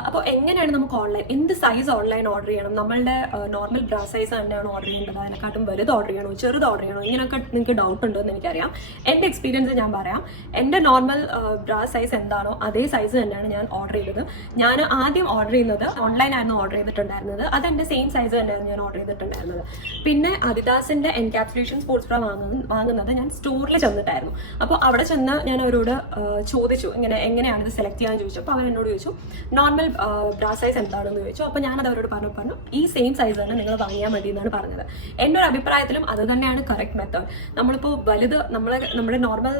അപ്പോൾ എങ്ങനെയാണ് നമുക്ക് എന്ത് സൈസ് ഓൺലൈൻ ഓർഡർ ചെയ്യണം? നമ്മളുടെ നോർമൽ ബ്രാ സൈസ് തന്നെയാണ് ഓർഡർ ചെയ്യേണ്ടത്, അതിനെക്കാട്ടും വലുത് ഓർഡർ ചെയ്യണോ, ചെറുത് ഓർഡർ ചെയ്യണോ, ഇങ്ങനെയൊക്കെ നിങ്ങൾക്ക് ഡൗട്ട് ഉണ്ടോ എന്ന് എനിക്കറിയാം. എൻ്റെ എക്സ്പീരിയൻസ് ഞാൻ പറയാം. എൻ്റെ നോർമൽ ബ്രാ സൈസ് എന്താണോ അതേ സൈസ് തന്നെയാണ് ഞാൻ ഓർഡർ ചെയ്തത്. ഞാൻ ആദ്യം ഓർഡർ ചെയ്യുന്നത് ഓൺലൈനായിരുന്നു ഓർഡർ ചെയ്തിട്ടുണ്ടായിരുന്നത്. അതെൻ്റെ സെയിം സൈസ് തന്നെയായിരുന്നു ഞാൻ ഓർഡർ ചെയ്തിട്ടുണ്ടായിരുന്നത്. പിന്നെ അദിദാസിൻ്റെ എൻകാപ്സുലേഷൻ സ്പോർട്സ് ബ്രാ വാങ്ങുന്നത് ഞാൻ സ്റ്റോറിൽ ചെന്നിട്ടായിരുന്നു. അപ്പോൾ അവിടെ ചെന്ന് ഞാൻ അവരോട് ചോദിച്ചു എങ്ങനെയാണ് ഇത് സെലക്ട് ചെയ്യാൻ ചോദിച്ചു. അപ്പോൾ അവർ എന്നോട് ചോദിച്ചു നോർമൽ ബ്രാ സൈസ് എന്താണെന്ന് ചോദിച്ചു. അപ്പോൾ ഞാനത് അവരോട് പറഞ്ഞു ഈ സെയിം സൈസ് തന്നെ നിങ്ങൾ വാങ്ങിയാൽ മതി എന്നാണ് പറഞ്ഞത്. എൻ്റെ ഒരു അഭിപ്രായത്തിലും അത് തന്നെയാണ് കറക്റ്റ് മെത്തേഡ്. നമ്മളിപ്പോൾ വലുത് നമ്മുടെ നോർമൽ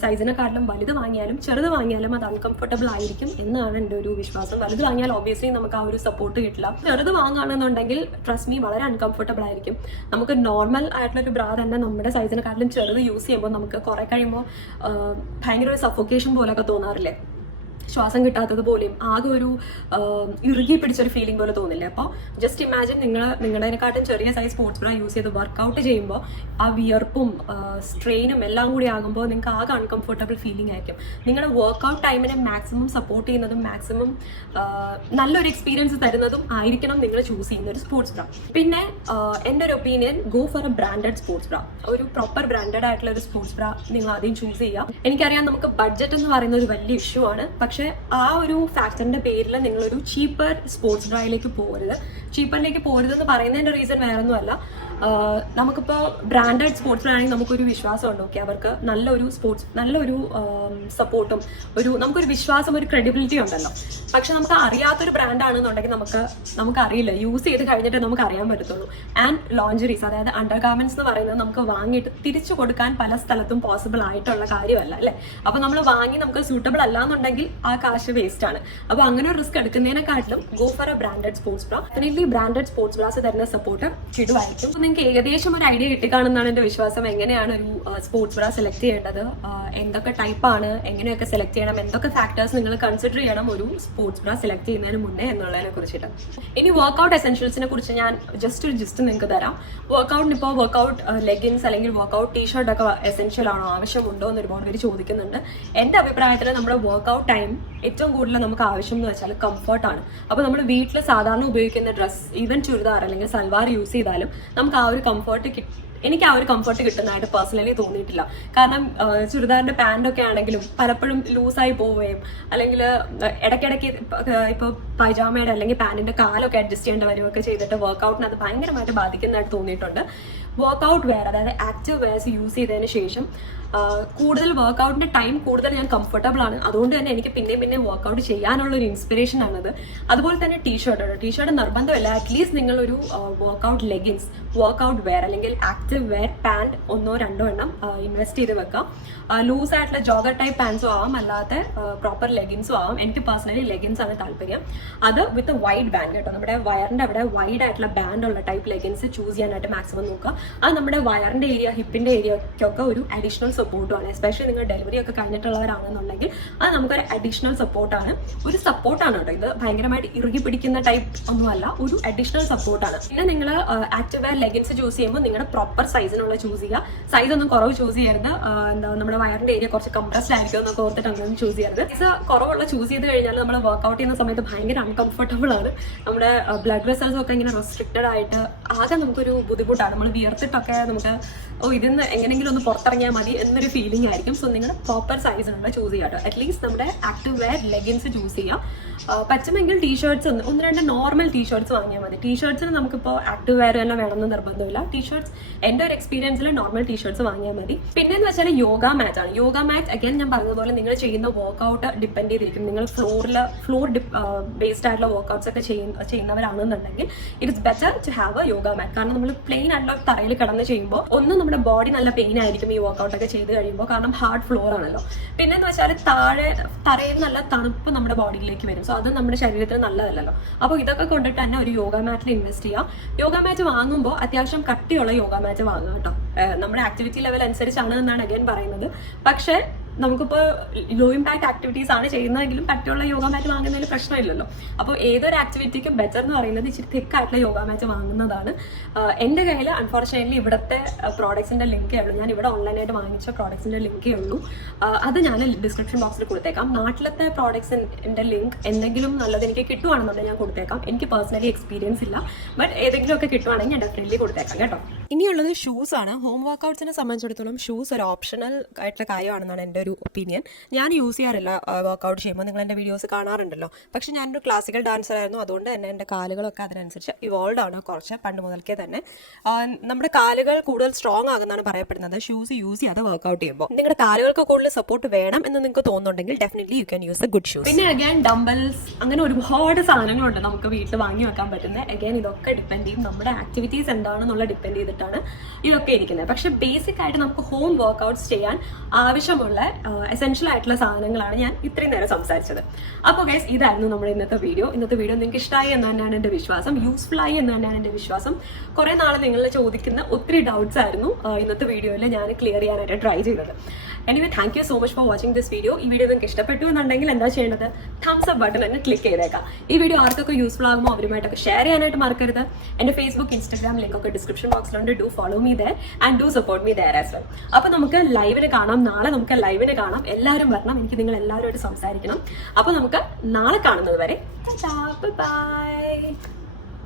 സൈസിനെക്കാട്ടിലും വലുത് വാങ്ങിയാലും ചെറുത് വാങ്ങിയാലും അത് അൺകംഫർട്ടബിൾ ആയിരിക്കും എന്നാണ് എൻ്റെ ഒരു വിശ്വാസം. വലുത് വാങ്ങിയാൽ ഒബ്വിയസ്ലി നമുക്ക് ആ ഒരു സപ്പോർട്ട് കിട്ടില്ല. ചെറുത് വാങ്ങുകയാണെന്നുണ്ടെങ്കിൽ ട്രസ്റ്റ് മീ വളരെ അൺകംഫർട്ടബിൾ ആയിരിക്കും. നമുക്ക് നോർമൽ ആയിട്ടുള്ള ഒരു ബ്രാ തന്നെ നമ്മുടെ സൈസിനെക്കാട്ടിലും ചെറുത് യൂസ് ചെയ്യുമ്പോൾ നമുക്ക് കുറെ കഴിയുമ്പോൾ ഭയങ്കര ഒരു സഫോക്കേഷൻ പോലെയൊക്കെ തോന്നാറില്ലേ? ശ്വാസം കിട്ടാത്തതുപോലെയും ആകെ ഒരു ഇറുകി പിടിച്ചൊരു ഫീലിംഗ് പോലെ തോന്നില്ലേ? അപ്പോൾ ജസ്റ്റ് ഇമാജിൻ നിങ്ങളുടെതിനെക്കാട്ടും ചെറിയ സൈസ് സ്പോർട്സ് ബ്രാ യൂസ് ചെയ്ത് വർക്കൗട്ട് ചെയ്യുമ്പോൾ ആ വിയർപ്പും സ്ട്രെയിനും എല്ലാം കൂടി ആകുമ്പോൾ നിങ്ങൾക്ക് ആകെ അൺകംഫർട്ടബിൾ ഫീലിംഗ് ആയിരിക്കും. നിങ്ങളുടെ വർക്കൗട്ട് ടൈമിനെ മാക്സിമം സപ്പോർട്ട് ചെയ്യുന്നതും മാക്സിമം നല്ലൊരു എക്സ്പീരിയൻസ് തരുന്നതും ആയിരിക്കണം നിങ്ങൾ ചൂസ് ചെയ്യുന്ന ഒരു സ്പോർട്സ് ബ്രാ. പിന്നെ എൻ്റെ ഒരു opinion, go for a branded sports ബ്രാ. ഒരു പ്രോപ്പർ ബ്രാൻഡഡ് ആയിട്ടുള്ള ഒരു സ്പോർട്സ് ബ്രാ നിങ്ങൾ ആദ്യം ചൂസ് ചെയ്യുക. എനിക്കറിയാം നമുക്ക് ബഡ്ജറ്റ് എന്ന് പറയുന്ന ഒരു വലിയ ഇഷ്യൂ ആണ്. പക്ഷേ ആ ഒരു ഫാക്ടറിന്റെ പേരിൽ നിങ്ങളൊരു ചീപ്പർ സ്പോർട്സ് ബ്രായിലേക്ക് പോകരുത്. ചീപ്പറിലേക്ക് പോകരുതെന്ന് പറയുന്നതിന്റെ റീസൺ വേറൊന്നുമല്ല, നമുക്കിപ്പോൾ ബ്രാൻഡഡ് സ്പോർട്സിലാണെങ്കിൽ നമുക്കൊരു വിശ്വാസമുണ്ട്. ഓക്കെ, അവർക്ക് നല്ലൊരു സപ്പോർട്ടും നമുക്കൊരു വിശ്വാസം, ഒരു ക്രെഡിബിലിറ്റി ഉണ്ടല്ലോ. പക്ഷെ നമുക്ക് അറിയാത്തൊരു ബ്രാൻഡാണെന്നുണ്ടെങ്കിൽ നമുക്ക് അറിയില്ല, യൂസ് ചെയ്ത് കഴിഞ്ഞിട്ട് നമുക്ക് അറിയാൻ പറ്റത്തുള്ളൂ. ആൻഡ് ലോഞ്ചറീസ്, അതായത് അണ്ടർ ഗാർമെന്റ്സ് എന്ന് പറയുന്നത് നമുക്ക് വാങ്ങിയിട്ട് തിരിച്ചു കൊടുക്കാൻ പല സ്ഥലത്തും പോസിബിൾ ആയിട്ടുള്ള കാര്യമല്ല അല്ലേ. അപ്പോൾ നമ്മൾ വാങ്ങി നമുക്ക് സൂട്ടബിൾ അല്ല എന്നുണ്ടെങ്കിൽ ആ കാശ് വേസ്റ്റ് ആണ്. അപ്പോൾ അങ്ങനെ ഒരു റിസ്ക് എടുക്കുന്നതിനെക്കാട്ടിലും go for a branded sports bra. Definitely branded sports bras തരുന്ന സപ്പോർട്ട് കിടുവായിരിക്കും. അപ്പോൾ നിങ്ങൾക്ക് ഏകദേശം ഒരു ഐഡിയ കിട്ടിക്കാണെന്നാണ് എൻ്റെ വിശ്വാസം. എങ്ങനെയാണ് ഒരു സ്പോർട്സ് ബ്രാ സെലക്ട് ചെയ്യേണ്ടത്, എന്തൊക്കെ ടൈപ്പാണ്, എങ്ങനെയൊക്കെ സെലക്ട് ചെയ്യണം, എന്തൊക്കെ ഫാക്ടേഴ്സ് നിങ്ങൾ കൺസിഡർ ചെയ്യണം ഒരു സ്പോർട്സ് ബ്രാ സെലക്ട് ചെയ്യുന്നതിന് മുന്നേ എന്നുള്ളതിനെ കുറിച്ചിട്ട്. ഇനി വർക്ക്ഔട്ട് എസെൻഷ്യൽസിനെ കുറിച്ച് ഞാൻ ജസ്റ്റ് നിങ്ങൾക്ക് തരാം. വർക്ക്ഔട്ടിന് ഇപ്പോൾ വർക്ക്ഔട്ട് ലെഗിൻസ് അല്ലെങ്കിൽ വർക്ക്ഔട്ട് ടീഷർട്ട് ഒക്കെ എസെൻഷ്യൽ ആണോ, ആവശ്യമുണ്ടോ എന്ന് ഒരുപാട് പേര് ചോദിക്കുന്നുണ്ട്. എൻ്റെ അഭിപ്രായത്തിൽ നമ്മുടെ വർക്ക്ഔട്ട് ടൈം ഏറ്റവും കൂടുതൽ നമുക്ക് ആവശ്യം എന്ന് വെച്ചാൽ കംഫർട്ടാണ്. അപ്പോൾ നമ്മൾ വീട്ടിൽ സാധാരണ ഉപയോഗിക്കുന്ന ഡ്രസ്സ്, ഈവൻ ചുരിദാർ അല്ലെങ്കിൽ സൽവാർ യൂസ് ചെയ്താലും നമുക്ക് ആ ഒരു എനിക്ക് ആ ഒരു കംഫർട്ട് കിട്ടുന്നതായിട്ട് പേഴ്സണലി തോന്നിയിട്ടില്ല. കാരണം ചുരിദാറിന്റെ പാൻറ്റൊക്കെ ആണെങ്കിലും പലപ്പോഴും ലൂസായി പോവുകയും അല്ലെങ്കിൽ ഇടയ്ക്കിടയ്ക്ക് ഇപ്പോൾ പൈജാമയുടെ അല്ലെങ്കിൽ പാൻറ്റിന്റെ കാലൊക്കെ അഡ്ജസ്റ്റ് ചെയ്യേണ്ട വരികയൊക്കെ ചെയ്തിട്ട് വർക്ക്ഔട്ടിന് അത് ഭയങ്കരമായിട്ട് ബാധിക്കുന്നതായിട്ട് തോന്നിയിട്ടുണ്ട്. വർക്ക്ഔട്ട് വെയർ, അതായത് ആക്റ്റീവ് വെയർസ് യൂസ് ചെയ്തതിന് ശേഷം കൂടുതൽ വർക്ക്ഔട്ടിന്റെ ടൈം കൂടുതൽ ഞാൻ കംഫർട്ടബിൾ ആണ്. അതുകൊണ്ട് തന്നെ എനിക്ക് പിന്നെയും വർക്ക്ഔട്ട് ചെയ്യാനുള്ള ഒരു ഇൻസ്പിറേഷൻ ആണത്. അതുപോലെ തന്നെ ടീഷർട്ട് നിർബന്ധമില്ല. അറ്റ്ലീസ്റ്റ് നിങ്ങളൊരു വർക്ക്ഔട്ട് ലെഗിൻസ്, വർക്ക്ഔട്ട് വെയർ അല്ലെങ്കിൽ ആക്റ്റീവ് വെയർ പാൻറ് 1-2 എണ്ണം ഇൻവെസ്റ്റ് ചെയ്ത് വെക്കാം. ലൂസ് ആയിട്ടുള്ള ജോഗർ ടൈപ്പ് പാൻസും ആവാം, അല്ലാതെ പ്രോപ്പർ ലെഗിൻസും ആവാം. എനിക്ക് പേഴ്സണലി ലെഗിൻസ് ആണ് താല്പര്യം. അത് വിത്ത് വൈഡ് ബാൻഡ് കേട്ടോ. നമ്മുടെ വയറിന്റെ അവിടെ വൈഡ് ആയിട്ടുള്ള ബാൻഡ് ഉള്ള ടൈപ്പ് ലെഗിൻസ് ചൂസ് ചെയ്യാനായിട്ട് മാക്സിമം നോക്കുക. അത് നമ്മുടെ വയറിന്റെ ഏരിയ, ഹിപ്പിന്റെ ഏരിയക്കൊക്കെ ഒരു അഡീഷണൽ സപ്പോർട്ടുമാണ്. എസ്പെഷ്യലി നിങ്ങൾ ഡെലിവറി ഒക്കെ കഴിഞ്ഞിട്ടുള്ളവരാണെന്നുണ്ടെങ്കിൽ അത് നമുക്കൊരു അഡീഷണൽ സപ്പോർട്ടാണ്. ഒരു സപ്പോർട്ടാണ് കേട്ടോ. ഇത് ഭയങ്കരമായിട്ട് ഇറുകി പിടിക്കുന്ന ടൈപ്പ് ഒന്നുമല്ല, ഒരു അഡീഷണൽ സപ്പോർട്ടാണ്. പിന്നെ നിങ്ങൾ ആക്റ്റീവ് വെയർ ലെഗിൻസ് ചൂസ് ചെയ്യുമ്പോൾ നിങ്ങളുടെ പ്രോപ്പർ സൈസിനുള്ള ചൂസ് ചെയ്യുക. സൈസ് ഒന്നും കുറവ് ചൂസ് ചെയ്യരുത്. നമ്മുടെ വയറിന്റെ ഏരിയ കുറച്ച് കംപ്രസ്ഡ് ആയിരിക്കും എന്നൊക്കെ ഓർത്തിട്ട് അങ്ങനെ ചൂസ് ചെയ്യരുത്. സൈസ് കുറവുള്ള ചൂസ് ചെയ്ത് കഴിഞ്ഞാൽ നമ്മൾ വർക്ക്ഔട്ട് ചെയ്യുന്ന സമയത്ത് ഭയങ്കര അൺകംഫർട്ടബിൾ ആണ്. നമ്മുടെ ബ്ലഡ് വെസൽസ് ഒക്കെ ഇങ്ങനെ റെസ്ട്രിക്റ്റഡ് ആയിട്ട് ആകെ നമുക്കൊരു ബുദ്ധിമുട്ടാണ്. നമ്മൾ വിയർത്തിട്ടൊക്കെ നമുക്ക് ഇതിന്ന് എങ്ങനെയെങ്കിലും ഒന്ന് പുറത്തിറങ്ങിയാൽ മതി എന്നൊരു ഫീലിംഗ് ആയിരിക്കും. സോ നിങ്ങൾ പ്രോപ്പർ സൈസിനുള്ള ചൂസ് ചെയ്യുക കേട്ടോ. അറ്റ്ലീസ്റ്റ് നമ്മുടെ ആക്റ്റീവ് വെയർ ലെഗിൻസ് ചൂസ് ചെയ്യുക. പറ്റുമെങ്കിൽ ടീഷർട്ട്സ് 1-2 നോർമൽ ടീഷർട്ട്സ് വാങ്ങിയാൽ മതി. ടീഷർട്ട്സിന് നമുക്കിപ്പോൾ ആക്റ്റീവ് വെയർ തന്നെ വേണമെന്ന് നിർബന്ധമില്ല. ടീഷർട്ട്സ് എൻ്റെ ഒരു എക്സ്പീരിയൻസിൽ നോർമൽ ടീഷർട്ട്സ് വാങ്ങിയാൽ മതി. പിന്നെയെന്ന് വെച്ചാൽ യോഗ മാറ്റ് ആണ്. യോഗ മാറ്റ് അഗൈൻ ഞാൻ പറഞ്ഞതുപോലെ നിങ്ങൾ ചെയ്യുന്ന വർക്ക്ഔട്ട് ഡിപ്പെൻഡ് ചെയ്തിരിക്കും. നിങ്ങൾ ഫ്ലോർ ബേസ്ഡ് ആയിട്ടുള്ള വർക്ക്ഔട്ട്സ് ഒക്കെ ചെയ്യുന്നവരാണെന്നുണ്ടെങ്കിൽ it's better to have a yoga mat. കാരണം നമ്മൾ പ്ലെയിൻ ആയിട്ടുള്ള തറയിൽ കിടന്ന് ചെയ്യുമ്പോൾ നമ്മുടെ ബോഡി നല്ല പെയിൻ ആയിരിക്കും ഈ വർക്ക്ഔട്ട് ഒക്കെ ചെയ്ത് കഴിയുമ്പോൾ. കാരണം ഹാർഡ് ഫ്ലോർ ആണല്ലോ. പിന്നെന്ന് വെച്ചാൽ തറയിൽ നല്ല തണുപ്പ് നമ്മുടെ ബോഡിയിലേക്ക് വരും. സോ അത് നമ്മുടെ ശരീരത്തിന് നല്ലതല്ലല്ലോ. അപ്പോൾ ഇതൊക്കെ കൊണ്ടിട്ട് തന്നെ ഒരു യോഗ മാറ്റിൽ ഇൻവെസ്റ്റ് ചെയ്യാം. യോഗ മാറ്റ് വാങ്ങുമ്പോൾ അത്യാവശ്യം കട്ടിയുള്ള യോഗ മാറ്റ് വാങ്ങുക കേട്ടോ. നമ്മുടെ ആക്ടിവിറ്റി ലെവൽ അനുസരിച്ചാണ് എന്നാണ് അഗൈൻ പറയുന്നത്. പക്ഷേ നമുക്കിപ്പോൾ ലോ ഇമ്പാക്ട് ആക്ടിവിറ്റീസ് ആണ് ചെയ്യുന്നതെങ്കിലും കട്ടിയുള്ള യോഗ മാറ്റ് വാങ്ങുന്നതിൽ പ്രശ്നമില്ലല്ലോ. അപ്പോൾ ഏതൊരു ആക്ടിവിറ്റിക്കും ബെറ്റർ എന്ന് പറയുന്നത് ഇച്ചിരി തിക്കായിട്ടുള്ള യോഗ മാറ്റ് വാങ്ങുന്നതാണ്. എൻ്റെ കയ്യിൽ അൺഫോർച്ചുനേറ്റ്ലി ഇവിടുത്തെ പ്രോഡക്ട്സിൻ്റെ ലിങ്കേ ഉള്ളൂ. ഞാൻ ഇവിടെ ഓൺലൈനായിട്ട് വാങ്ങിച്ച പ്രോഡക്ട്സിൻ്റെ ലിങ്കേ ഉള്ളൂ. അത് ഞാൻ ഡിസ്ക്രിപ്ഷൻ ബോക്സിൽ കൊടുത്തേക്കാം. നാട്ടിലത്തെ പ്രോഡക്ട്സിൻ്റെ ലിങ്ക് എന്തെങ്കിലും നല്ലത് എനിക്ക് കിട്ടുവാണെന്നുണ്ടെങ്കിൽ ഞാൻ കൊടുത്തേക്കാം. എനിക്ക് പേഴ്സണലി എക്സ്പീരിയൻസ് ഇല്ല, ബട്ട് ഏതെങ്കിലുമൊക്കെ കിട്ടുവാണെങ്കിൽ ഞാൻ ഡെഫിനറ്റ്ലി കൊടുത്തേക്കാം കേട്ടോ. ഇനിയുള്ളത് ഷൂസ് ആണ്. ഹോം വർക്കൗട്ട്സിനെ സംബന്ധിച്ചിടത്തോളം ഷൂസ് ഒരു ഓപ്ഷണൽ ആയിട്ടുള്ള കാര്യമാണെന്നാണ് എൻ്റെ ഒരു ഒപ്പീനിയൻ. ഞാൻ യൂസ് ചെയ്യാറില്ല വർക്കൗട്ട് ചെയ്യുമ്പോൾ. നിങ്ങൾ എൻ്റെ വീഡിയോസ് കാണാറുണ്ടല്ലോ. പക്ഷേ ഞാനൊരു ക്ലാസിക്കൽ ഡാൻസർ ആയിരുന്നു. അതുകൊണ്ട് തന്നെ എൻ്റെ കാലുകളൊക്കെ അതിനനുസരിച്ച് ഇവോൾവ് ആണ് കുറച്ച് പണ്ട് മുതൽക്കേ തന്നെ. നമ്മുടെ കാലുകൾ കൂടുതൽ സ്ട്രോങ് ആകുന്നതാണ് പറയപ്പെടുന്നത് ഷൂസ് യൂസ് ചെയ്യാതെ വർക്കൗട്ട് ചെയ്യുമ്പോൾ. നിങ്ങളുടെ കാലുകൾക്ക് കൂടുതൽ സപ്പോർട്ട് വേണം എന്ന് നിങ്ങൾക്ക് തോന്നുന്നുണ്ടെങ്കിൽ definitely you can use A good shoes. പിന്നെ അഗൈൻ ഡംബൽസ്, അങ്ങനെ ഒരുപാട് സാധനങ്ങളുണ്ട് നമുക്ക് വീട്ടിൽ വാങ്ങി വെക്കാൻ പറ്റുന്നത്. അഗൈൻ ഇതൊക്കെ ഡിപ്പെൻഡ് ചെയ്യും നമ്മുടെ ആക്ടിവിറ്റീസ് എന്താണെന്നുള്ള ഡിപ്പെൻഡ് ചെയ്തിട്ടാണ് ഇതൊക്കെ ഇരിക്കുന്നത്. പക്ഷെ ബേസിക് ആയിട്ട് നമുക്ക് ഹോം വർക്കൗട്ട്സ് ചെയ്യാൻ ആവശ്യമുള്ള എസെൻഷ്യൽ ആയിട്ടുള്ള സാധനങ്ങളാണ് ഞാൻ ഇത്രയും നേരം സംസാരിച്ചത്. അപ്പോൾ ഗൈസ് ഇതായിരുന്നു നമ്മുടെ ഇന്നത്തെ വീഡിയോ നിങ്ങൾക്ക് ഇഷ്ടമായി എന്ന് തന്നെയാണ് എൻ്റെ വിശ്വാസം. യൂസ്ഫുൾ ആയി എന്ന് തന്നെയാണ് എൻ്റെ വിശ്വാസം. കുറേ നാൾ നിങ്ങൾ ചോദിക്കുന്ന ഒത്തിരി ഡൗട്ട്സ് ആയിരുന്നു ഇന്നത്തെ വീഡിയോയിൽ ഞാൻ ക്ലിയർ ചെയ്യാനായിട്ട് ട്രൈ ചെയ്തത്. Anyway thank you so much for watching this video. ഈ വീഡിയോ നിങ്ങൾക്ക് ഇഷ്ടപ്പെട്ടു എന്നുണ്ടെങ്കിൽ എന്താ ചെയ്യേണ്ടത്? തംസ് അപ്പ് ബട്ടൺ തന്നെ ക്ലിക്ക് ചെയ്തേക്കാം. ഈ വീഡിയോ ആർക്കൊക്കെ യൂസ്ഫുൾ ആകുമ്പോൾ അവരുമായിട്ടൊക്കെ ഷെയർ ചെയ്യാനായിട്ട് മറക്കരുത്. എൻ്റെ ഫേസ്ബുക്ക്, ഇൻസ്റ്റാഗ്രാം ലിങ്ക് ഒക്കെ ഡിസ്ക്രിപ്ഷൻ ബോക്സിലുണ്ട്. Do follow me there and do support me there as well. അപ്പോൾ നമുക്ക് ലൈവിന് കാണാം. നാളെ നമുക്ക് ലൈവിന് കാണാം. എല്ലാവരും വരണം. എനിക്ക് നിങ്ങൾ എല്ലാവരുമായിട്ട് സംസാരിക്കണം. അപ്പോൾ നമുക്ക് നാളെ കാണുന്നത് വരെ ബൈ.